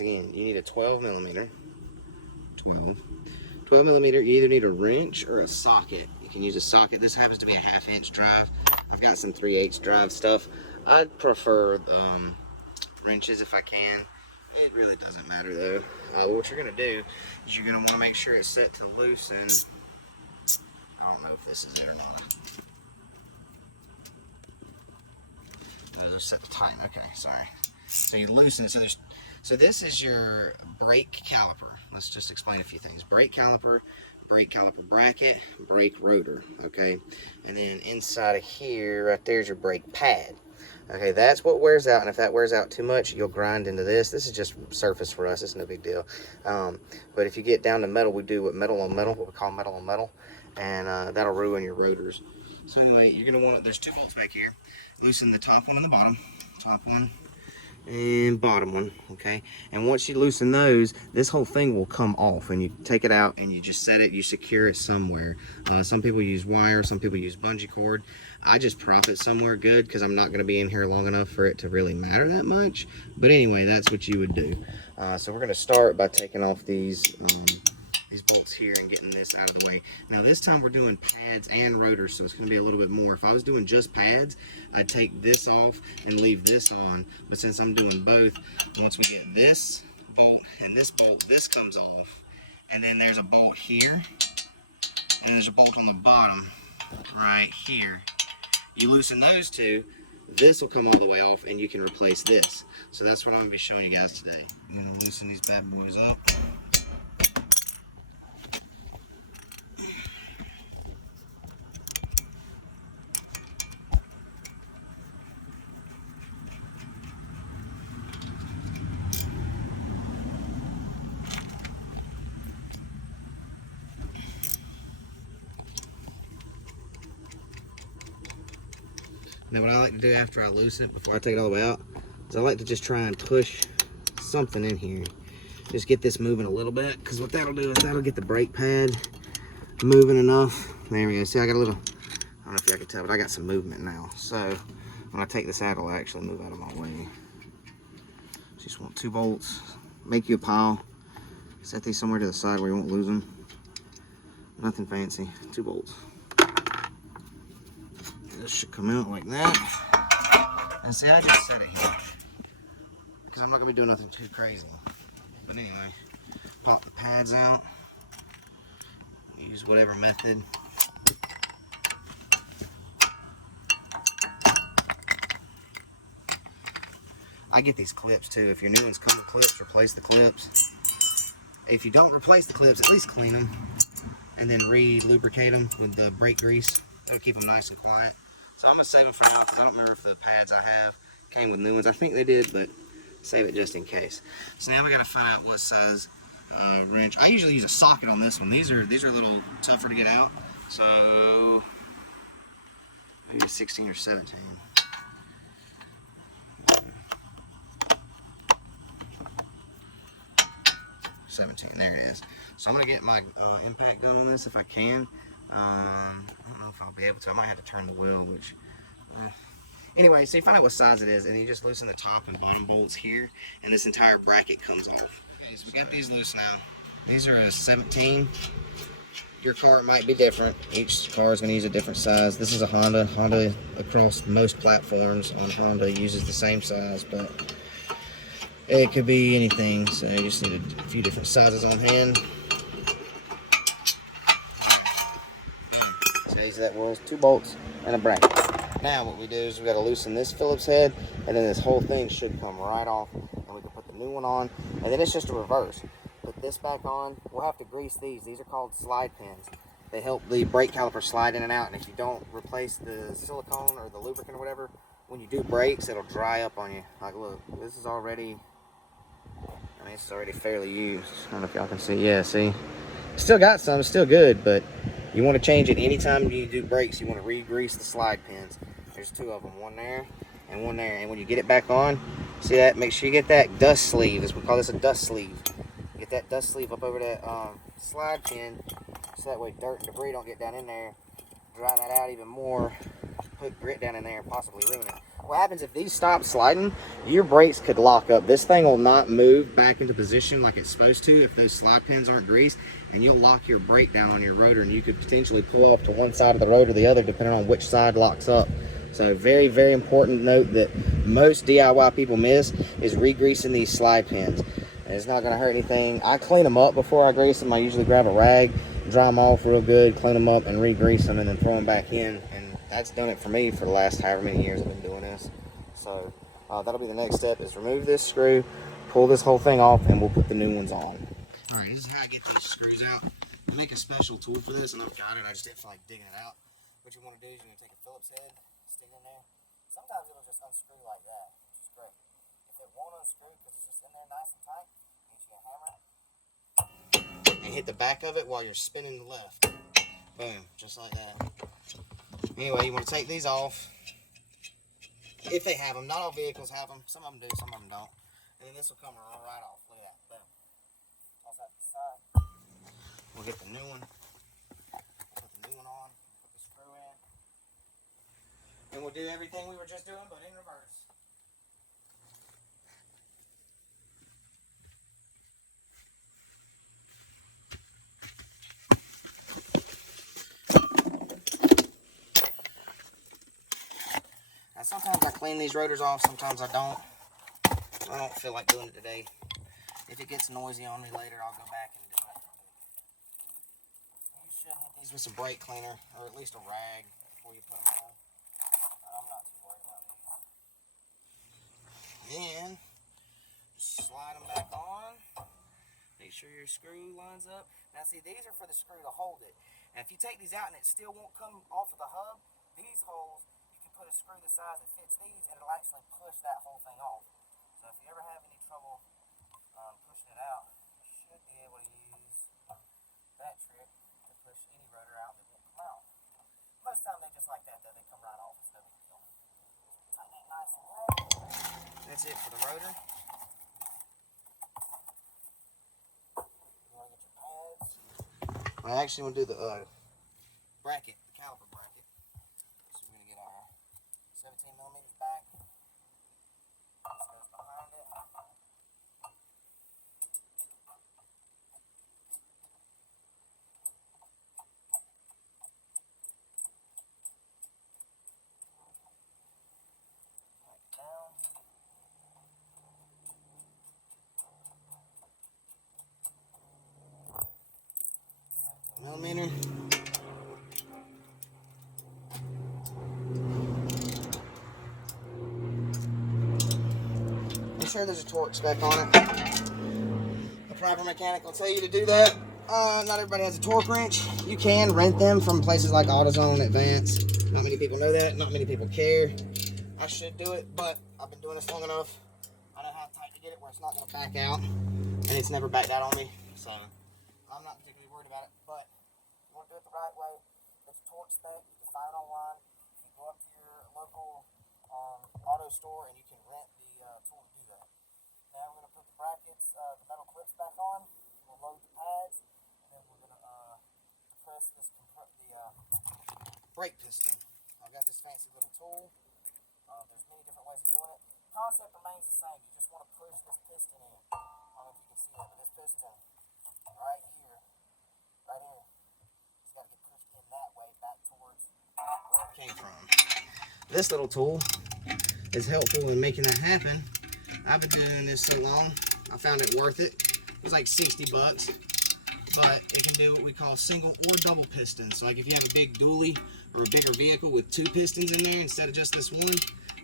Again, you need a 12 millimeter. 12 millimeter. You either need a wrench or a socket. You can use a socket. This happens to be a 1/2 inch drive. I've got some 3/8 drive stuff. I'd prefer wrenches if I can. It really doesn't matter though. What you're gonna do is you're gonna want to make sure it's set to loosen. I don't know if this is it or not. No, they're set to tighten. Okay, sorry. So you loosen it. So this is your brake caliper. Let's just explain a few things. Brake caliper bracket, brake rotor, okay? And then inside of here, right there's your brake pad. Okay, that's what wears out, and if that wears out too much, you'll grind into this. This is just surface for us, it's no big deal. But if you get down to metal, we do what we call metal on metal, and that'll ruin your rotors. So anyway, you're gonna want, there's 2 bolts back here. Loosen the top one and the bottom. Top one and bottom one, okay? And once you loosen those, this whole thing will come off, and you take it out and you just set it, you secure it somewhere. Some people use wire, some people use bungee cord. I just prop it somewhere good because I'm not going to be in here long enough for it to really matter that much. But anyway, that's what you would do. So we're going to start by taking off these bolts here and getting this out of the way. Now this time we're doing pads and rotors, so it's going to be a little bit more. If I was doing just pads, I'd take this off and leave this on. But since I'm doing both, once we get this bolt and this bolt, this comes off. And then there's a bolt here, and there's a bolt on the bottom right here. You loosen those two, this will come all the way off, and you can replace this. So that's what I'm going to be showing you guys today. I'm going to loosen these bad boys up. Now what I like to do after I loosen it, before I take it all the way out, is I like to just try and push something in here. Just get this moving a little bit, because what that'll do is that'll get the brake pad moving enough. There we go. See, I got a little, I don't know if y'all can tell, but I got some movement now. So when I take this out, it'll actually move out of my way. Just want 2 bolts. Make you a pile. Set these somewhere to the side where you won't lose them. Nothing fancy. 2 bolts. This should come out like that. And see, I just set it here because I'm not going to be doing nothing too crazy. But anyway, pop the pads out. Use whatever method. I get these clips too. If your new ones come with clips, replace the clips. If you don't replace the clips, at least clean them and then re-lubricate them with the brake grease. That'll keep them nice and quiet. So I'm going to save them for now because I don't remember if the pads I have came with new ones. I think they did, but save it just in case. So now we got to find out what size wrench. I usually use a socket on this one. These are a little tougher to get out. So maybe a 16 or 17. There it is. So I'm going to get my impact gun on this if I can. I don't know if I'll be able to. I might have to turn the wheel, which... Anyway, so you find out what size it is, and you just loosen the top and bottom bolts here, and this entire bracket comes off. Okay, so we got these loose now. These are a 17. Your car might be different. Each car is going to use a different size. This is a Honda. Honda, across most platforms on Honda, uses the same size, but it could be anything. So you just need a few different sizes on hand. So easy that was. 2 bolts and a bracket. Now what we do is we got to loosen this Phillips head, and then this whole thing should come right off, and we can put the new one on, and then it's just a reverse. Put this back on. We'll have to grease these. These are called slide pins. They help the brake caliper slide in and out, and if you don't replace the silicone or the lubricant or whatever, when you do brakes, it'll dry up on you. Like, look, this is already, I mean, it's already fairly used. I don't know if y'all can see. Yeah, see? Still got some. It's still good, but you want to change it anytime you do brakes. You want to re-grease the slide pins. There's 2 of them, one there and one there. And when you get it back on, see that? Make sure you get that dust sleeve. We call this a dust sleeve. Get that dust sleeve up over that slide pin, so that way dirt and debris don't get down in there. Dry that out even more. put grit down in there and possibly ruin it. What happens if these stop sliding, your brakes could lock up. This thing will not move back into position like it's supposed to if those slide pins aren't greased, and you'll lock your brake down on your rotor, and you could potentially pull off to one side of the road or the other depending on which side locks up. So very, very important note that most DIY people miss is re-greasing these slide pins. And it's not going to hurt anything. I clean them up before I grease them. I usually grab a rag, dry them off real good, clean them up, and re-grease them, and then throw them back in. And that's done it for me for the last however many years I've been doing this. So that'll be the next step, is remove this screw, pull this whole thing off, and we'll put the new ones on. All right, this is how I get these screws out. I make a special tool for this, and I've got it. I just didn't feel like digging it out. What you want to do is you're going to take a Phillips head, stick it in there. Sometimes it'll just unscrew like that, which is great. If it won't unscrew because it's just in there nice and tight, you need to hammer it and hit the back of it while you're spinning the left. Boom, just like that. Anyway, you want to take these off. If they have them, not all vehicles have them. Some of them do, some of them don't. And then this will come right off. Look at that. Boom. Toss that to the side. We'll get the new one. Put the new one on. Put the screw in. And we'll do everything we were just doing, but in reverse. Now sometimes I clean these rotors off, sometimes I don't. I don't feel like doing it today. If it gets noisy on me later, I'll go back and do it. You should hit these with some brake cleaner, or at least a rag before you put them on. I'm not too worried about these. Then, slide them back on. Make sure your screw lines up. Now see, these are for the screw to hold it. And if you take these out and it still won't come off of the hub, these holes, you can put a screw the size that fits these, and it'll actually push that whole thing off. So if you ever have any trouble pushing it out, you should be able to use that trick to push any rotor out that won't come out. Most of the time they just like that though, they come right off, it's no big deal. Tighten it nice and tight. That's it for the rotor. You want to get your pads. I actually want to do the bracket, the caliper bracket. So we're going to get our 17 millimeters back. This goes behind it. Millimeter. Make sure there's a torque spec on it. A proper mechanic will tell you to do that. Not everybody has a torque wrench. You can rent them from places like AutoZone, Advance. Not many people know that. Not many people care. I should do it, but I've been doing this long enough. I know how tight to get it where it's not going to back out, and it's never backed out on me. So I'm not particularly worried about it, but you want to do it the right way. There's a torque spec. You can find it online. You can go up to your local auto store and you can rent the tool to do that. Now we're going to put the brackets, the metal clips back on. We'll load the pads, and then we're going to depress the brake piston. I've got this fancy little tool. There's many different ways of doing it. Concept remains the same. You just want to push this piston in. I don't know if you can see that, but this piston right here, it's got to get pushed in that way back towards where it came from. This little tool is helpful in making that happen. I've been doing this so long, I found it worth it. It was like 60 bucks, but it can do what we call single or double pistons. So like if you have a big dually or a bigger vehicle with two pistons in there instead of just this one,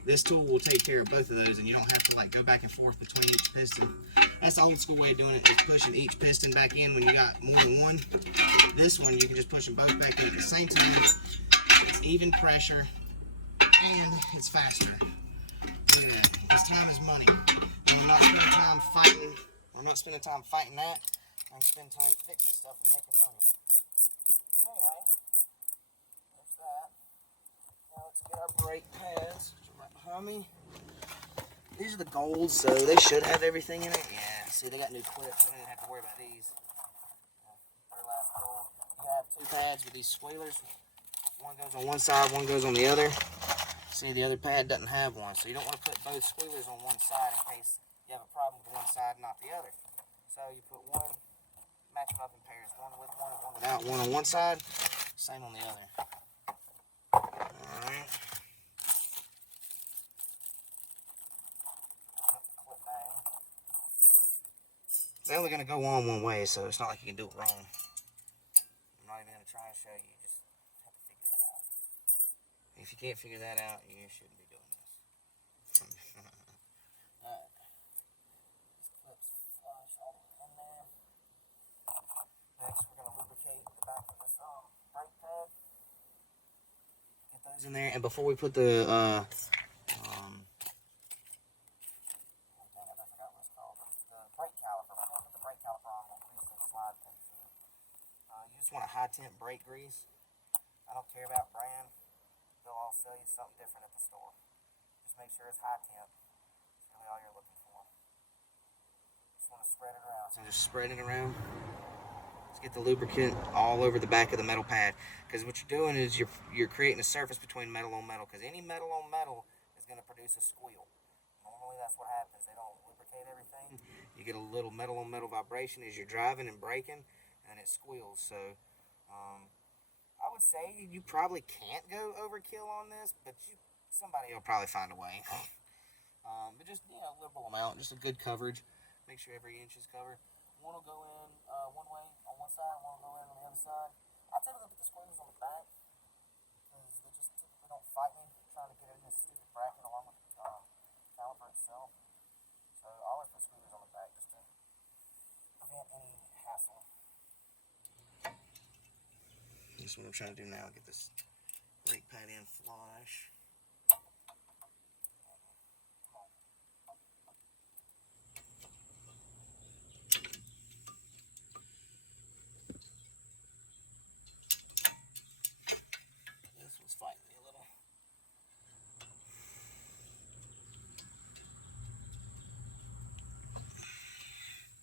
this tool will take care of both of those, and you don't have to like go back and forth between each piston. That's the old school way of doing it, is pushing each piston back in when you got more than one. This one, you can just push them both back in at the same time. It's even pressure, and it's faster. Yeah, because time is money. And I'm not spending time fighting. I'm not spending time fighting that. I'm spending time fixing stuff and making money. Anyway, there's that. Now let's get our brake pads, which are right behind me. These are the gold, so they should have everything in it. Yeah, see, they got new clips. I didn't have to worry about these. Last gold. You have two pads with these squealers. One goes on one side, one goes on the other. See, the other pad doesn't have one, so you don't want to put both squealers on one side in case you have a problem with one side and not the other. So you put one, match them up in pairs, one with one and one without. One on one side, same on the other. Alright. They're only going to go on one way, so it's not like you can do it wrong. I'm not even going to try and show you. You just have to figure that out. If you can't figure that out, you shouldn't be doing this. Alright. These clips flush all the way in there. Next, we're going to lubricate the back of this brake pad. Get those in there, and before we put the want a high temp brake grease. I don't care about brand. They'll all sell you something different at the store. Just make sure it's high temp. That's really all you're looking for. Just want to spread it around. So just spread it around. Let's get the lubricant all over the back of the metal pad. Because what you're doing is you're creating a surface between metal on metal. Because any metal on metal is going to produce a squeal. Normally that's what happens. They don't lubricate everything. You get a little metal on metal vibration as you're driving and braking. And it squeals. So I would say you probably can't go overkill on this, but somebody will probably find a way. But just a liberal amount, just a good coverage. Make sure every inch is covered. One will go in one way on one side, one will go in on the other side. I typically put the squealers on the back because they just typically don't fight me trying to get in this stupid bracket along with the caliper itself. So I always put squealers on the back just to prevent any hassle. This is what I'm trying to do now, get this brake pad in flush. This one's fighting me a little.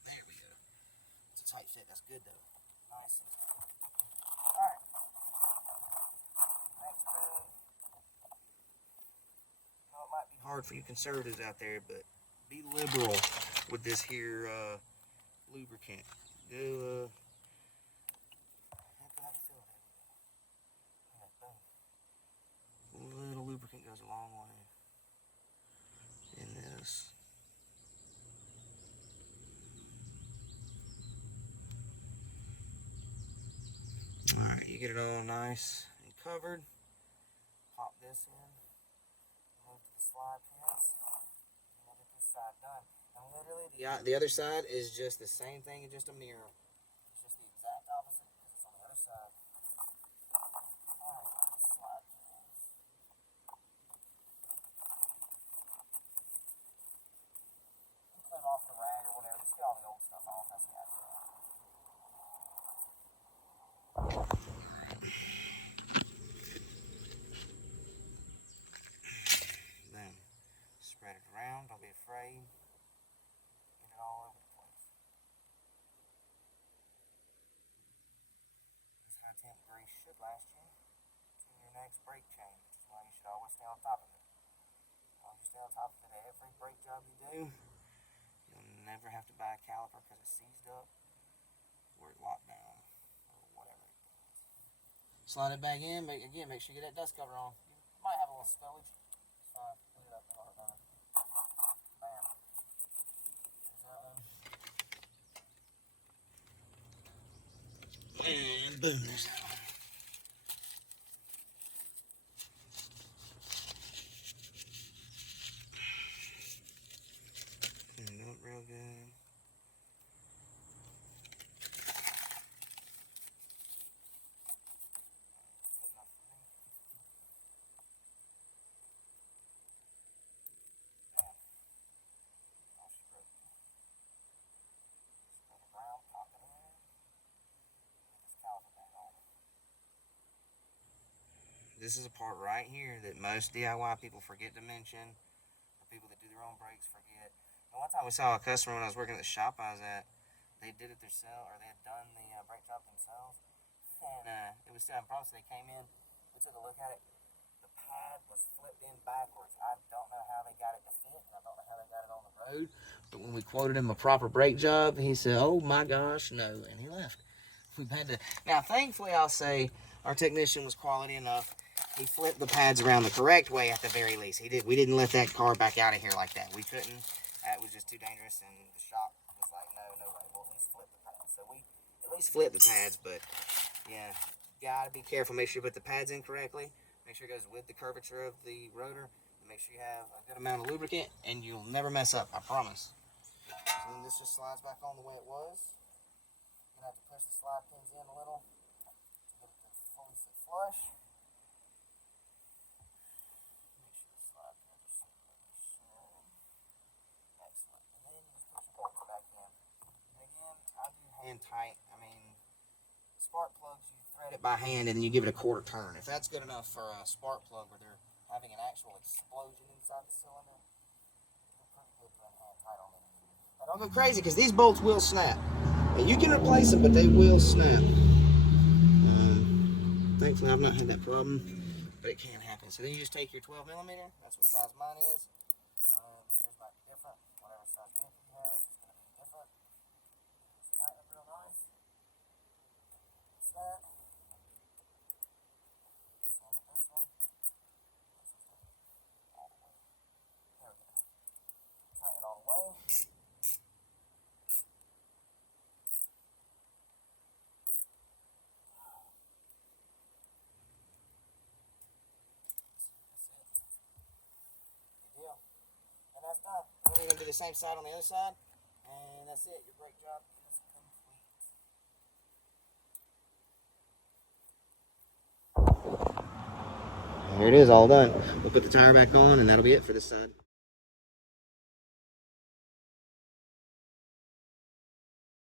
There we go. It's a tight fit, that's good though. Nice and tight. Alright. Next pad. Now it might be hard for you conservatives out there, but be liberal with this here lubricant. Go a little lubricant goes a long way in this. Alright, you get it all nice and covered. Pop this in. Move to the slide pins. And we'll get this side done. And literally the other side is just the same thing as just a mirror. It's just the exact opposite because it's on the other side. Alright, slide pins. Clean off the rag or whatever. Just get all the old stuff off. That's the idea. Then spread it around. Don't be afraid. Get it all over the place. This high temp grease should last you to your next brake change, which is why you should always stay on top of it. As long as you stay on top of it at every brake job you do, you'll never have to buy a caliper because it's seized up or locked down or whatever it does. Slide it back in. Make sure you get that dust cover on. You might have a little spillage. It's fine. Clean it up and all done. Bam. There's that one. And boom, there's that one. Clean it up real good. This is a part right here that most DIY people forget to mention, or people that do their own brakes forget. And one time we saw a customer when I was working at the shop I was at, they did it themselves, or they had done the brake job themselves, and it was still in process. They came in, we took a look at it. The pad was flipped in backwards. I don't know how they got it to fit, and I don't know how they got it on the road. But when we quoted him a proper brake job, he said, "Oh my gosh, no," and he left. We've had to. Now, thankfully, I'll say our technician was quality enough. He flipped the pads around the correct way at the very least. He did. We didn't let that car back out of here like that. We couldn't. That was just too dangerous, and the shop was like, no way. We'll at least flip the pads. So we at least flipped the pads, but yeah, gotta be careful. Make sure you put the pads in correctly. Make sure it goes with the curvature of the rotor. And make sure you have a good amount of lubricant, and you'll never mess up. I promise. So then this just slides back on the way it was. You're gonna have to push the slide pins in a little to get it to fully sit flush. Make sure the slide pins are set right. Excellent. And then you just put your bolts back in. And again, I do hand tight. I mean, spark plugs, you thread it by hand and then you give it a quarter turn. If that's good enough for a spark plug where they're having an actual explosion inside the cylinder, you're pretty good doing hand tight on it. Now don't go crazy because these bolts will snap. And you can replace them, but they will snap. Thankfully, I've not had that problem, but it can happen. So then you just take your 12 millimeter. That's what size mine is. Yours might be different. Whatever size vehicle you have, it's going to be different. Just tighten it real nice. That's that. Same with this one. This is all the way. There we go. Tighten it all the way. That's done. Then you're going to do the same side on the other side, and that's it. Your brake job is complete. Here it is, all done. We'll put the tire back on, and that'll be it for this side.